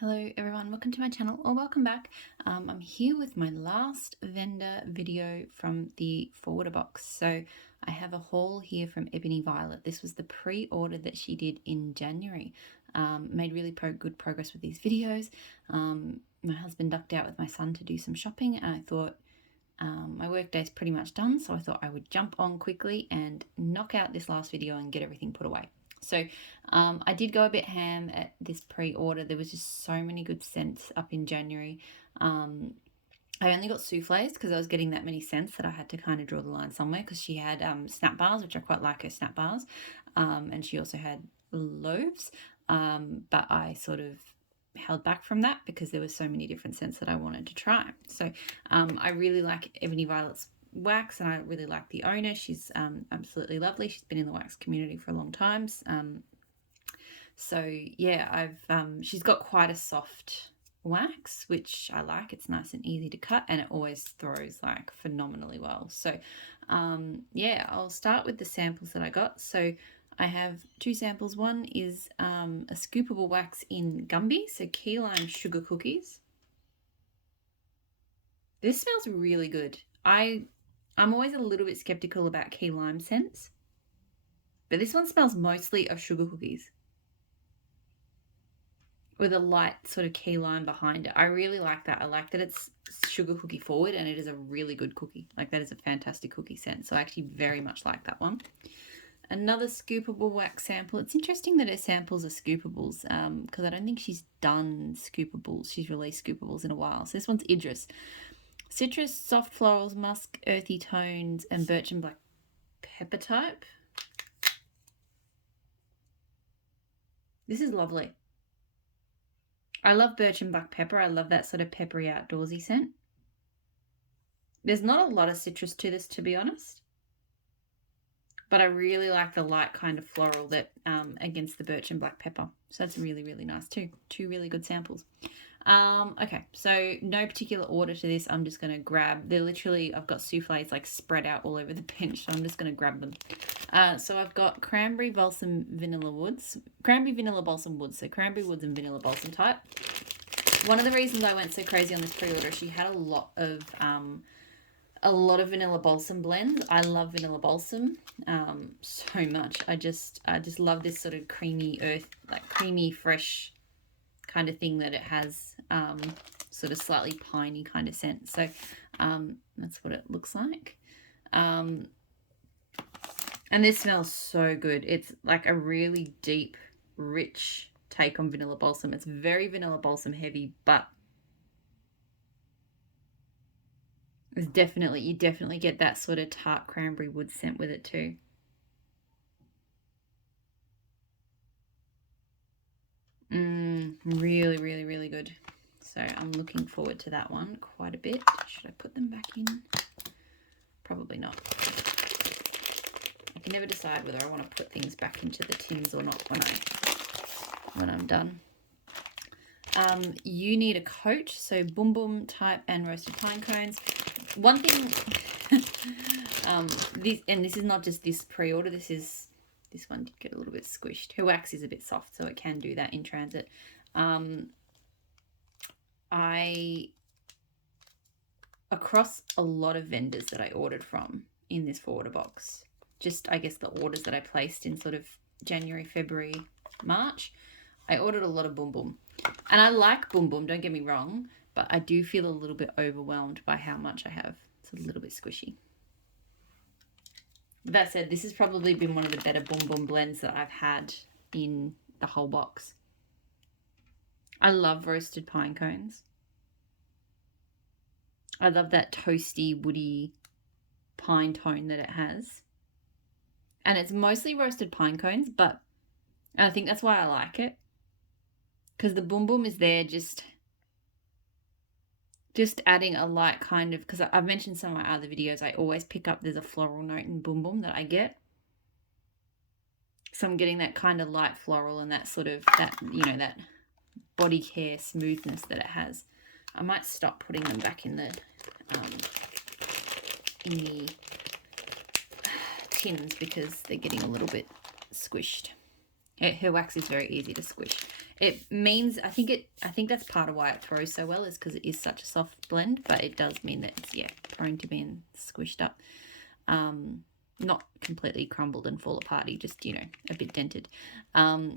Hello everyone, welcome to my channel or welcome back. I'm here with my last vendor video from the forwarder box. So I have a haul here from Ebony Violet. This was the pre-order that she did in January. Made really good progress with these videos. My husband ducked out with my son to do some shopping and I thought my work day is pretty much done, so I thought I would jump on quickly and knock out this last video and get everything put away. So I did go a bit ham at this pre-order. There was just so many good scents up in January. I only got souffles because I was getting that many scents that I had to kind of draw the line somewhere, because she had snap bars, which I quite like her snap bars, and she also had loaves, but I sort of held back from that because there were so many different scents that I wanted to try. So I really like Ebony Violet's wax and I really like the owner. She's absolutely lovely. She's been in the wax community for a long time. So yeah, she's got quite a soft wax, which I like. It's nice and easy to cut and it always throws like phenomenally well. So yeah, I'll start with the samples that I got. So I have two samples. One is a scoopable wax in Gumby, so key lime sugar cookies. This smells really good. I'm always a little bit skeptical about key lime scents, but this one smells mostly of sugar cookies with a light sort of key lime behind it. I really like that. I like that it's sugar cookie forward and it is a really good cookie. Like, that is a fantastic cookie scent. So I actually very much like that one. Another scoopable wax sample. It's interesting that her samples are scoopables because I don't think she's done scoopables. She's released scoopables in a while. So this one's Idris. Citrus, soft florals, musk, earthy tones, and birch and black pepper type. This is lovely. I love birch and black pepper. I love that sort of peppery outdoorsy scent. There's not a lot of citrus to this, to be honest, but I really like the light kind of floral that against the birch and black pepper. So that's really, really nice too. Two really good samples. Okay, so no particular order to this. I'm just going to grab, they're literally, I've got souffles like spread out all over the bench, so I'm just going to grab them. So I've got cranberry balsam vanilla woods, cranberry vanilla balsam woods, so cranberry woods and vanilla balsam type. One of the reasons I went so crazy on this pre-order, she had a lot of vanilla balsam blends. I love vanilla balsam so much. I just love this sort of creamy earth, like creamy fresh kind of thing that it has, sort of slightly piney kind of scent. So that's what it looks like. And this smells so good. It's like a really deep, rich take on vanilla balsam. It's very vanilla balsam heavy, but it's definitely, you definitely get that sort of tart cranberry wood scent with it too. Really, really, really good. So I'm looking forward to that one quite a bit. Should I put them back in? Probably not. I can never decide whether I want to put things back into the tins or not when I'm done. You need a coat, so boom boom type and roasted pine cones. One thing, this is not just this pre-order, this one did get a little bit squished. Her wax is a bit soft, so it can do that in transit. Across a lot of vendors that I ordered from in this forwarder box, just I guess the orders that I placed in sort of January, February, March, I ordered a lot of boom boom. And I like boom boom, don't get me wrong, but I do feel a little bit overwhelmed by how much I have. It's a little bit squishy. That said, this has probably been one of the better boom boom blends that I've had in the whole box. I love roasted pine cones. I love that toasty, woody pine tone that it has. And it's mostly roasted pine cones, but I think that's why I like it. Because the boom boom is there just adding a light kind of, because I've mentioned some of my other videos, I always pick up, there's a floral note in boom boom that I get. So I'm getting that kind of light floral and that sort of, that, you know, that body care smoothness that it has. I might stop putting them back in the tins because they're getting a little bit squished. Her wax is very easy to squish. It means, I think that's part of why it throws so well, is because it is such a soft blend, but it does mean that it's, yeah, prone to being squished up. Not completely crumbled and fall apart, just, you know, a bit dented.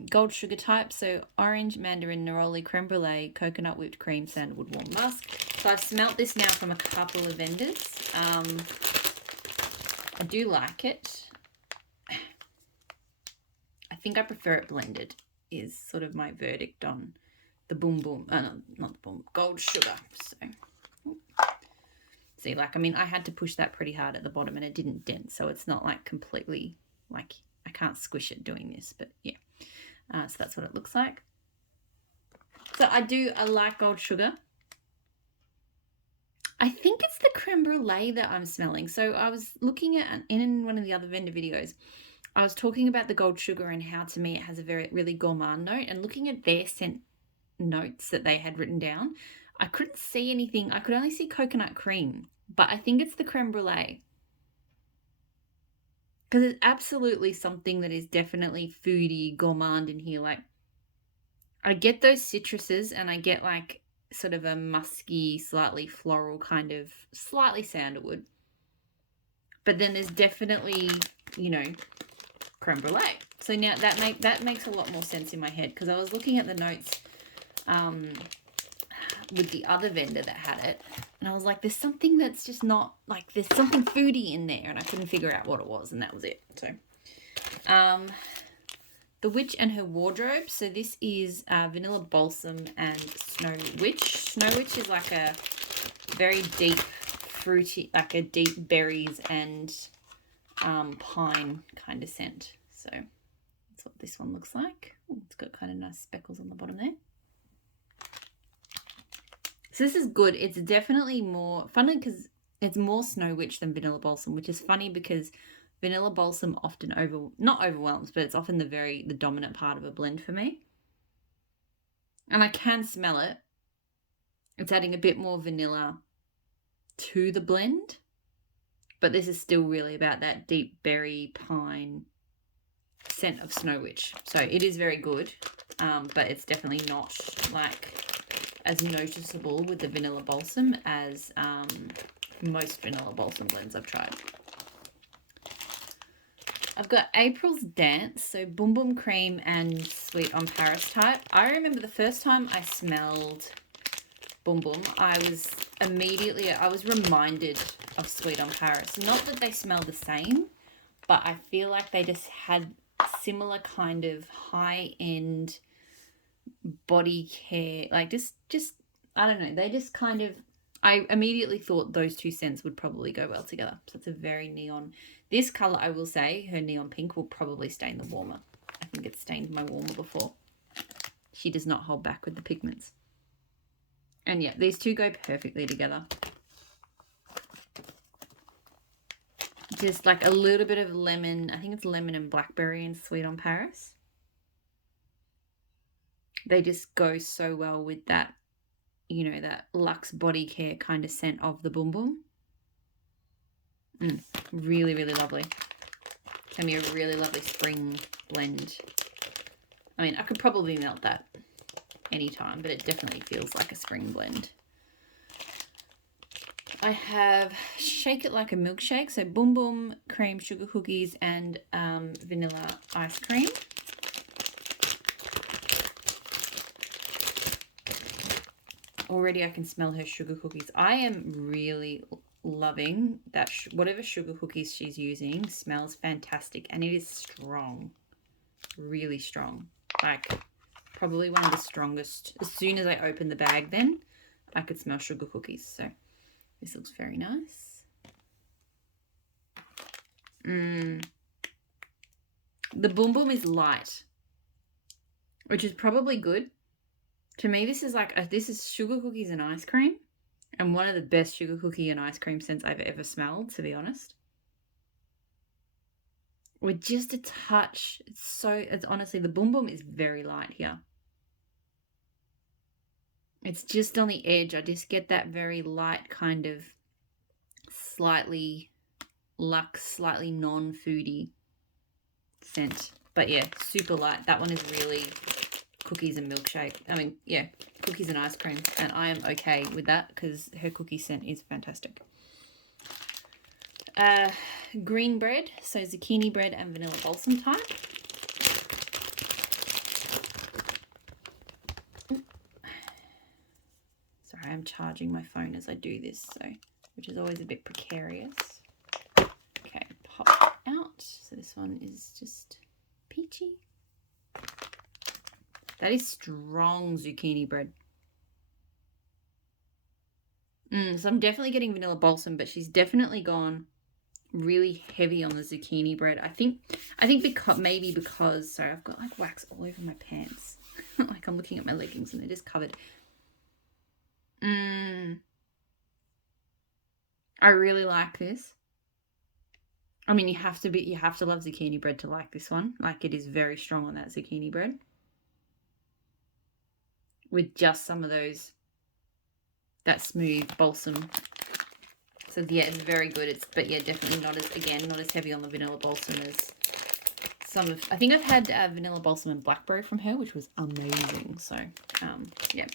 Gold sugar type, so orange, mandarin, neroli, creme brulee, coconut whipped cream, sandalwood, warm musk. So I've smelt this now from a couple of vendors. I do like it. I think I prefer it blended, is sort of my verdict on the boom boom. No, not the boom, gold sugar. So see, like, I mean, I had to push that pretty hard at the bottom and it didn't dent, so it's not like completely, like, I can't squish it doing this, but yeah. So that's what it looks like. So I like gold sugar. I think it's the creme brulee that I'm smelling. So I was looking at, in one of the other vendor videos, I was talking about the gold sugar and how, to me, it has a really gourmand note, and looking at their scent notes that they had written down, I couldn't see anything. I could only see coconut cream, but I think it's the creme brulee, because it's absolutely something that is definitely foodie, gourmand in here. Like, I get those citruses, and I get like sort of a musky, slightly floral kind of, slightly sandalwood, but then there's definitely, you know, creme brulee. So now that makes a lot more sense in my head, because I was looking at the notes with the other vendor that had it, and I was like, there's something that's just not, like, there's something foodie in there, and I couldn't figure out what it was, and that was it. So The Witch and Her Wardrobe. So this is Vanilla Balsam and Snow Witch. Snow Witch is like a very deep fruity, like a deep berries and pine kind of scent. So that's what this one looks like. Ooh, it's got kind of nice speckles on the bottom there. So this is good. It's definitely more, funny because it's more Snow Witch than Vanilla Balsam, which is funny because Vanilla Balsam often not overwhelms, but it's often the dominant part of a blend for me. And I can smell it. It's adding a bit more vanilla to the blend, but this is still really about that deep berry pine scent of Snow Witch. So it is very good, but it's definitely not like as noticeable with the Vanilla Balsam as most Vanilla Balsam blends I've tried. I've got April's Dance, so Boom Boom Cream and Sweet on Paris type. I remember the first time I smelled Boom Boom, I was reminded of Sweet on Paris. Not that they smell the same, but I feel like they just had similar kind of high-end body care, like just I don't know, they just kind of, I immediately thought those two scents would probably go well together. So it's a very neon. This color, I will say, her neon pink will probably stain the warmer. I think it's stained my warmer before. She does not hold back with the pigments. And yeah, these two go perfectly together. Just like a little bit of lemon. I think it's lemon and blackberry and Sweet on Paris. They just go so well with that, you know, that luxe body care kind of scent of the Boom Boom. Really, really lovely. It's going to be a really lovely spring blend. I mean, I could probably melt that anytime, but it definitely feels like a spring blend. I have Shake It Like a Milkshake. So Boom Boom cream sugar cookies and vanilla ice cream. Already I can smell her sugar cookies. I am really loving that. Whatever sugar cookies she's using smells fantastic, and it is strong, really strong. Like probably one of the strongest. As soon as I open the bag, then I could smell sugar cookies. So this looks very nice. The Boom Boom is light, which is probably good. To me, this is like this is sugar cookies and ice cream, and one of the best sugar cookie and ice cream scents I've ever smelled, to be honest. With just a touch, it's honestly, the Boom Boom is very light here. It's just on the edge. I just get that very light kind of slightly luxe, slightly non-foodie scent. But yeah, super light. That one is really cookies and milkshake. I mean, yeah, cookies and ice cream. And I am okay with that because her cookie scent is fantastic. Green bread, so zucchini bread and vanilla balsam type. Sorry, I'm charging my phone as I do this, so which is always a bit precarious. Okay, pop out. So this one is just peachy. That is strong zucchini bread. So I'm definitely getting vanilla balsam, but she's definitely gone really heavy on the zucchini bread. I think because sorry, I've got like wax all over my pants. Like I'm looking at my leggings and they're just covered. I really like this. I mean, you have to love zucchini bread to like this one. Like it is very strong on that zucchini bread. With just some of that smooth balsam. So yeah, it's very good. But yeah, definitely not as heavy on the vanilla balsam as some of. I think I've had vanilla balsam and blackberry from her, which was amazing. So yeah,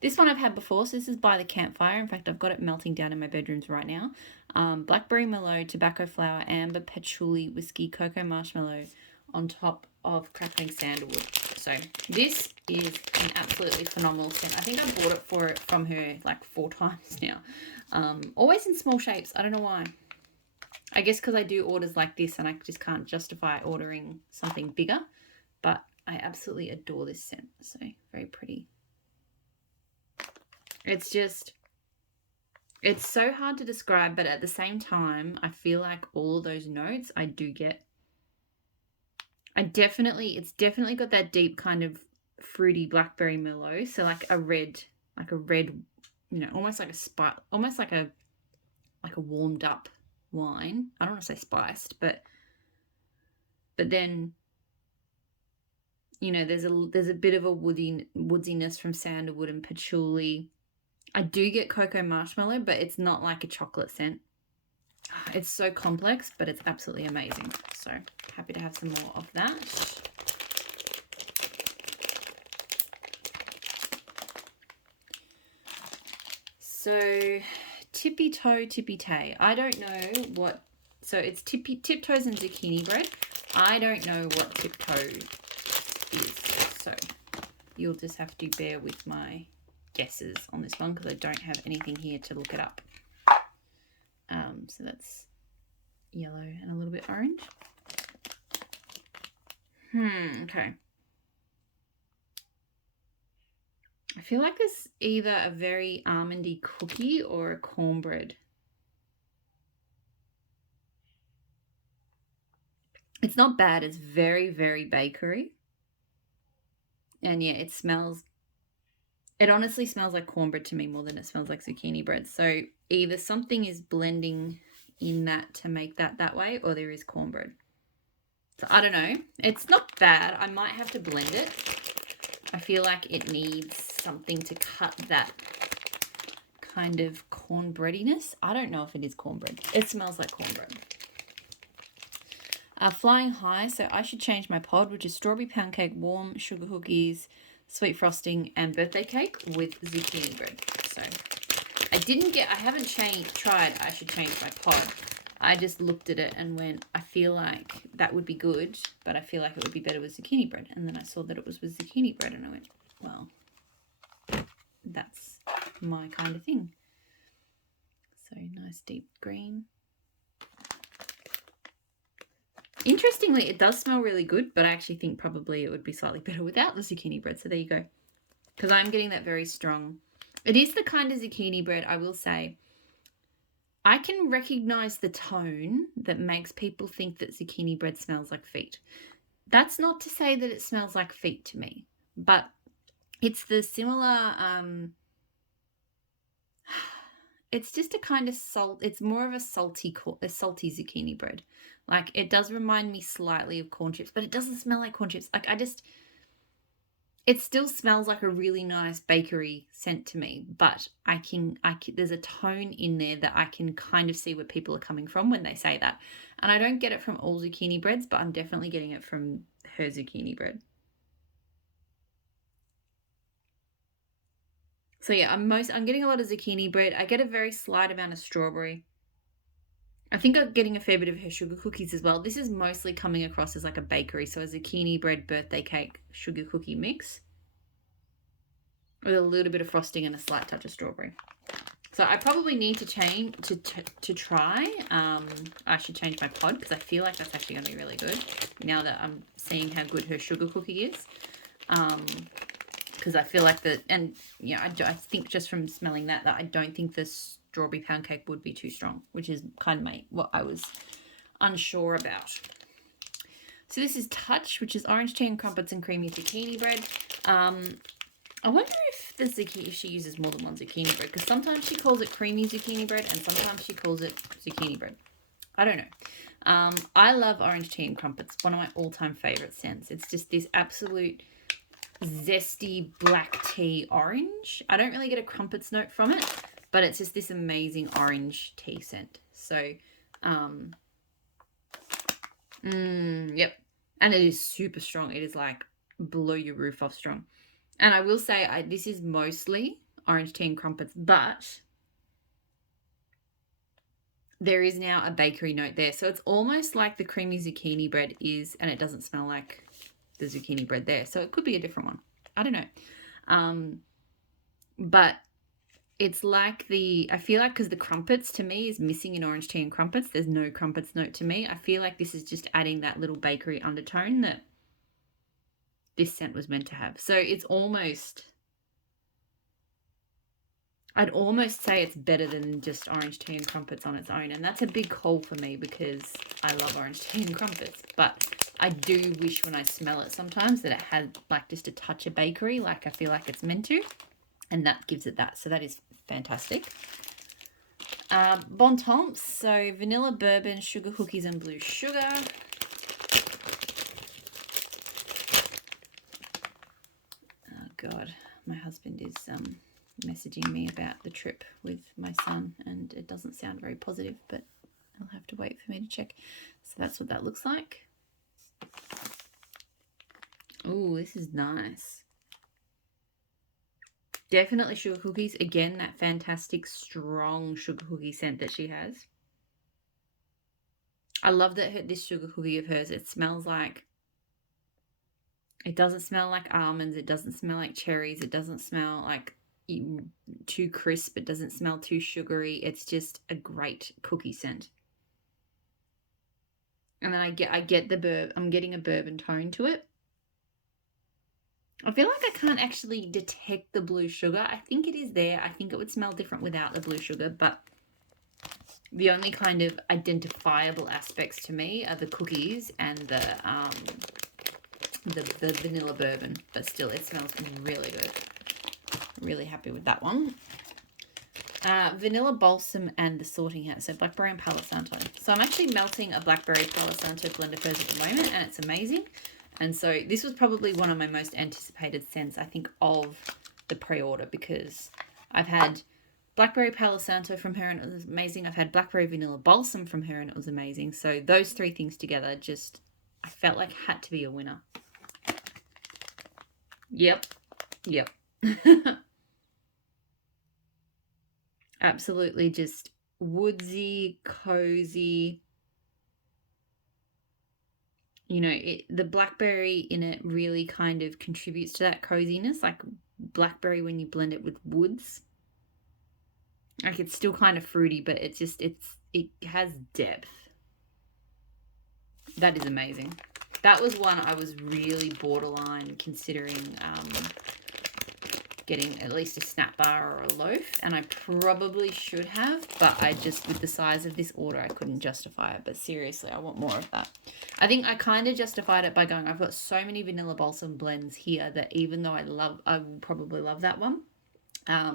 this one I've had before. So this is by the campfire. In fact, I've got it melting down in my bedrooms right now. Blackberry Merlot, tobacco flower, amber, patchouli, whiskey, cocoa marshmallow, on top of crackling sandalwood. So this is an absolutely phenomenal scent. I think I bought it from her like 4 times now. Always in small shapes. I don't know why. I guess because I do orders like this and I just can't justify ordering something bigger. But I absolutely adore this scent. So very pretty. It's so hard to describe, but at the same time, I feel like all of those notes I do get. It's definitely got that deep kind of fruity blackberry Merlot. So like a red, almost like a spice, almost like a warmed up wine. I don't want to say spiced, but then, there's a bit of a woodiness from sandalwood and patchouli. I do get cocoa marshmallow, but it's not like a chocolate scent. It's so complex, but it's absolutely amazing. So happy to have some more of that. So tippy tay. I don't know what. So it's tiptoes and zucchini bread. I don't know what tiptoe is. So you'll just have to bear with my guesses on this one because I don't have anything here to look it up. So that's yellow and a little bit orange. Okay. I feel like it's either a very almondy cookie or a cornbread. It's not bad. It's very, very bakery. And yeah, it honestly smells like cornbread to me more than it smells like zucchini bread. So either something is blending in that to make that way, or there is cornbread. So I don't know. It's not bad. I might have to blend it. I feel like it needs something to cut that kind of cornbreadiness. I don't know if it is cornbread. It smells like cornbread. Flying high, so I should change my pod, which is strawberry pound cake, warm sugar cookies, sweet frosting, and birthday cake with zucchini bread. So I haven't tried I should change my pod. I just looked at it and went, I feel like that would be good, but I feel like it would be better with zucchini bread. And then I saw that it was with zucchini bread and I went, well, that's my kind of thing. So nice deep green. Interestingly, it does smell really good, but I actually think probably it would be slightly better without the zucchini bread. So there you go. Because I'm getting that very strong. It is the kind of zucchini bread, I will say. I can recognize the tone that makes people think that zucchini bread smells like feet. That's not to say that it smells like feet to me, but it's the similar, it's just a kind of salt. It's more of a salty zucchini bread. Like it does remind me slightly of corn chips, but it doesn't smell like corn chips. Like it still smells like a really nice bakery scent to me, but I can there's a tone in there that I can kind of see where people are coming from when they say that. And I don't get it from all zucchini breads, but I'm definitely getting it from her zucchini bread. So yeah, I'm getting a lot of zucchini bread. I get a very slight amount of strawberry. I think I'm getting a fair bit of her sugar cookies as well. This is mostly coming across as like a bakery, so a zucchini bread birthday cake sugar cookie mix with a little bit of frosting and a slight touch of strawberry. So I probably need to change to try. I should change my pod because I feel like that's actually going to be really good now that I'm seeing how good her sugar cookie is. Because I feel like and yeah, I think just from smelling that I don't think the strawberry pound cake would be too strong, which is kind of what I was unsure about. So this is Touch, which is orange tea and crumpets and creamy zucchini bread. I wonder if she uses more than one zucchini bread, because sometimes she calls it creamy zucchini bread and sometimes she calls it zucchini bread. I don't know. I love orange tea and crumpets. One of my all-time favorite scents. It's just this absolute zesty black tea orange. I don't really get a crumpets note from it, but it's just this amazing orange tea scent. So, yep. And it is super strong. It is like blow your roof off strong. And I will say this is mostly orange tea and crumpets, but there is now a bakery note there. So it's almost like the creamy zucchini bread is, and it doesn't smell like the zucchini bread there. So it could be a different one. I don't know. But it's like I feel like because the crumpets to me is missing in orange tea and crumpets. There's no crumpets note to me. I feel like this is just adding that little bakery undertone that this scent was meant to have. So it's almost, I'd almost say it's better than just orange tea and crumpets on its own. And that's a big call for me because I love orange tea and crumpets. But I do wish when I smell it sometimes that it had like just a touch of bakery, like I feel like it's meant to. And that gives it that. So that is fantastic. Bon Temps. So vanilla bourbon, sugar cookies and blue sugar. God, my husband is messaging me about the trip with my son and it doesn't sound very positive, but I'll have to wait for me to check. So that's what that looks like. Oh, this is nice. Definitely sugar cookies. Again, that fantastic strong sugar cookie scent that she has. I love that this sugar cookie of hers, it smells like, it doesn't smell like almonds. It doesn't smell like cherries. It doesn't smell like too crisp. It doesn't smell too sugary. It's just a great cookie scent. And then I get I'm getting a bourbon tone to it. I feel like I can't actually detect the blue sugar. I think it is there. I think it would smell different without the blue sugar, but the only kind of identifiable aspects to me are the cookies and the vanilla bourbon, but still it smells really good. Really happy with that one. Vanilla balsam and the sorting hat, so blackberry and Palo Santo. So I'm actually melting a blackberry Palo Santo blend of hers at the moment, and it's amazing. And so this was probably one of my most anticipated scents, I think, of the pre-order, because I've had blackberry Palo Santo from her and it was amazing. I've had blackberry vanilla balsam from her and it was amazing. So those three things together just, I felt like had to be a winner. Yep. Absolutely just woodsy, cozy. You know, the blackberry in it really kind of contributes to that coziness, like blackberry when you blend it with woods. Like it's still kind of fruity, but it has depth. That is amazing. That was one I was really borderline considering getting at least a snap bar or a loaf, and I probably should have, but I just, with the size of this order, I couldn't justify it. But seriously, I want more of that. I think I kind of justified it by going, I've got so many vanilla balsam blends here that even though I will probably love that one, I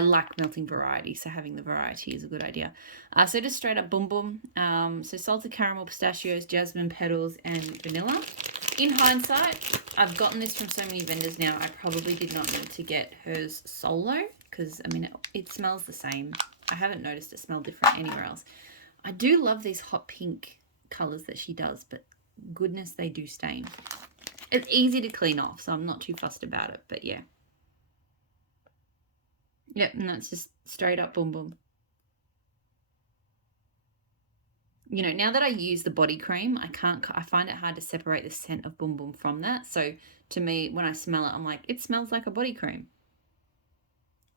like melting variety, so having the variety is a good idea. So just straight up boom boom. So salted caramel, pistachios, jasmine petals, and vanilla. In hindsight, I've gotten this from so many vendors now, I probably did not need to get hers solo, because, I mean, it smells the same. I haven't noticed it smell different anywhere else. I do love these hot pink colours that she does, but goodness, they do stain. It's easy to clean off, so I'm not too fussed about it, but yeah. Yep, and that's just straight up Boom Boom. You know, now that I use the body cream, I find it hard to separate the scent of Boom Boom from that. So to me, when I smell it, I'm like, it smells like a body cream.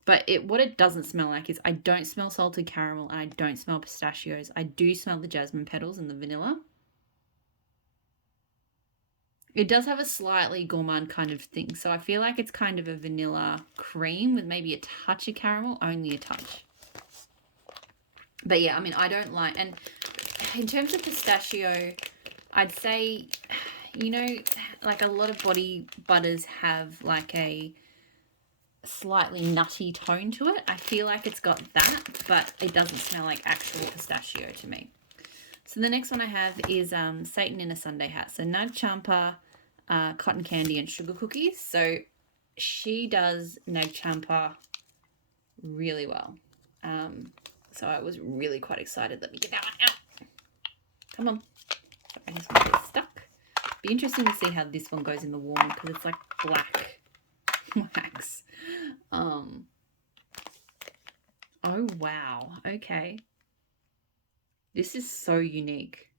But what it doesn't smell like is I don't smell salted caramel and I don't smell pistachios. I do smell the jasmine petals and the vanilla. It does have a slightly gourmand kind of thing. So I feel like it's kind of a vanilla cream with maybe a touch of caramel, only a touch. But yeah, I mean, I don't like, and in terms of pistachio, I'd say, you know, like a lot of body butters have like a slightly nutty tone to it. I feel like it's got that, but it doesn't smell like actual pistachio to me. So the next one I have is Satan in a Sunday Hat. So Nag Champa, cotton candy, and sugar cookies. So she does Nag Champa really well. So I was really quite excited. Let me get that one out. Come on. Sorry, this one gets stuck. Be interesting to see how this one goes in the warm because it's like black wax. Oh wow. Okay. This is so unique.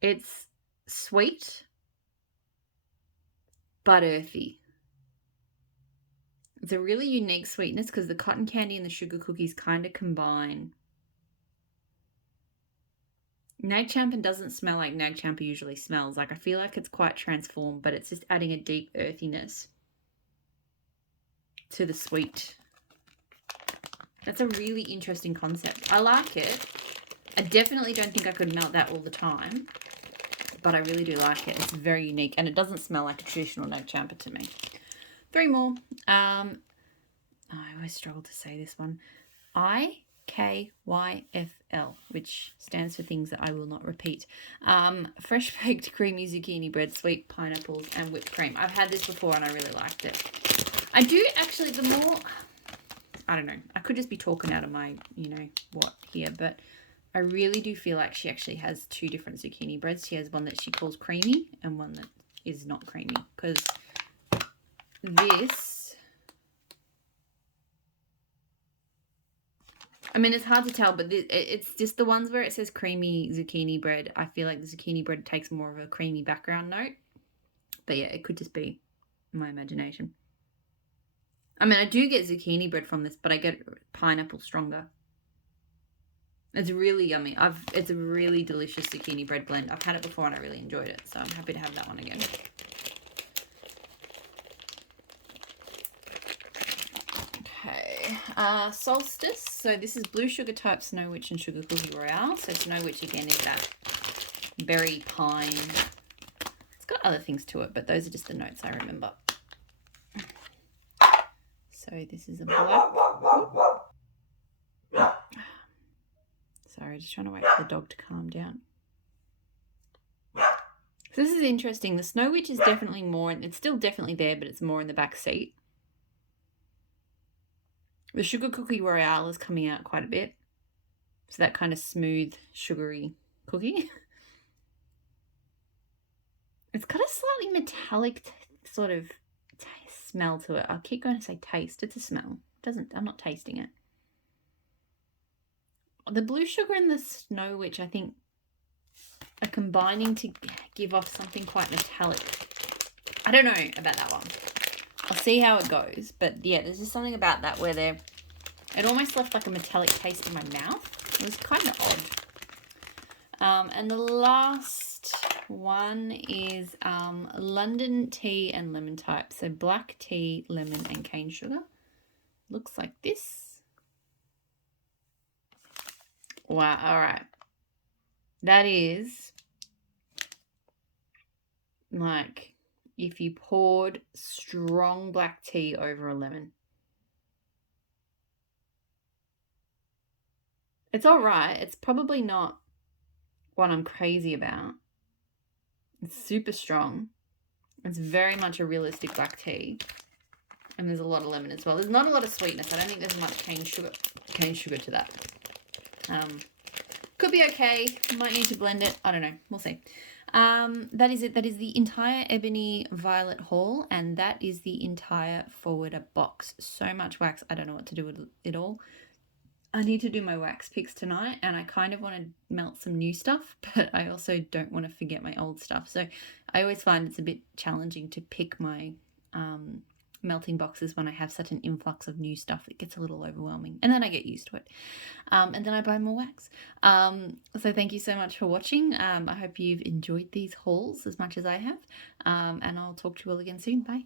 It's sweet but earthy. It's a really unique sweetness because the cotton candy and the sugar cookies kind of combine. Nag Champa doesn't smell like Nag Champa usually smells. Like I feel like it's quite transformed, but it's just adding a deep earthiness to the sweet. That's a really interesting concept. I like it. I definitely don't think I could melt that all the time, but I really do like it. It's very unique and it doesn't smell like a traditional Nag Champa to me. 3 more. I always struggle to say this one. IKYFL, which stands for things that I will not repeat. Fresh baked creamy zucchini bread, sweet pineapples, and whipped cream. I've had this before and I really liked it. I do actually, I don't know. I could just be talking out of my, you know, what here, but I really do feel like she actually has 2 different zucchini breads. She has one that she calls creamy and one that is not creamy because this, I mean, it's hard to tell, but it's just the ones where it says creamy zucchini bread. I feel like the zucchini bread takes more of a creamy background note. But yeah, it could just be my imagination. I mean, I do get zucchini bread from this, but I get pineapple stronger. It's really yummy. It's a really delicious zucchini bread blend. I've had it before and I really enjoyed it, so I'm happy to have that one again. Okay, Solstice. So this is Blue Sugar Type Snow Witch and Sugar Cookie Royale. So Snow Witch again is that berry pine. It's got other things to it, but those are just the notes I remember. So this is a black. Sorry, just trying to wait for the dog to calm down. So this is interesting. The Snow Witch is definitely more, it's still definitely there, but it's more in the back seat. The Sugar Cookie Royale is coming out quite a bit. So that kind of smooth, sugary cookie. It's got a slightly metallic sort of smell to it. I keep going to say taste. It's a smell. I'm not tasting it. The Blue Sugar and the Snow Witch, I think, are combining to give off something quite metallic. I don't know about that one. I'll see how it goes. But yeah, there's just something about that where it almost left like a metallic taste in my mouth. It was kind of odd. And the last one is London tea and lemon type. So black tea, lemon, and cane sugar. Looks like this. Wow, all right. That is like if you poured strong black tea over a lemon. It's all right. It's probably not what I'm crazy about. It's super strong. It's very much a realistic black tea. And there's a lot of lemon as well. There's not a lot of sweetness. I don't think there's much cane sugar to that. Could be okay. Might need to blend it. I don't know. We'll see. That is it. That is the entire Ebony Violet haul, and that is the entire forwarder box. So much wax. I don't know what to do with it all. I need to do my wax picks tonight, and I kind of want to melt some new stuff, but I also don't want to forget my old stuff. So I always find it's a bit challenging to pick my melting boxes when I have such an influx of new stuff. It gets a little overwhelming, and then I get used to it, and then I buy more wax. So thank you so much for watching. I hope you've enjoyed these hauls as much as I have, and I'll talk to you all again soon. Bye.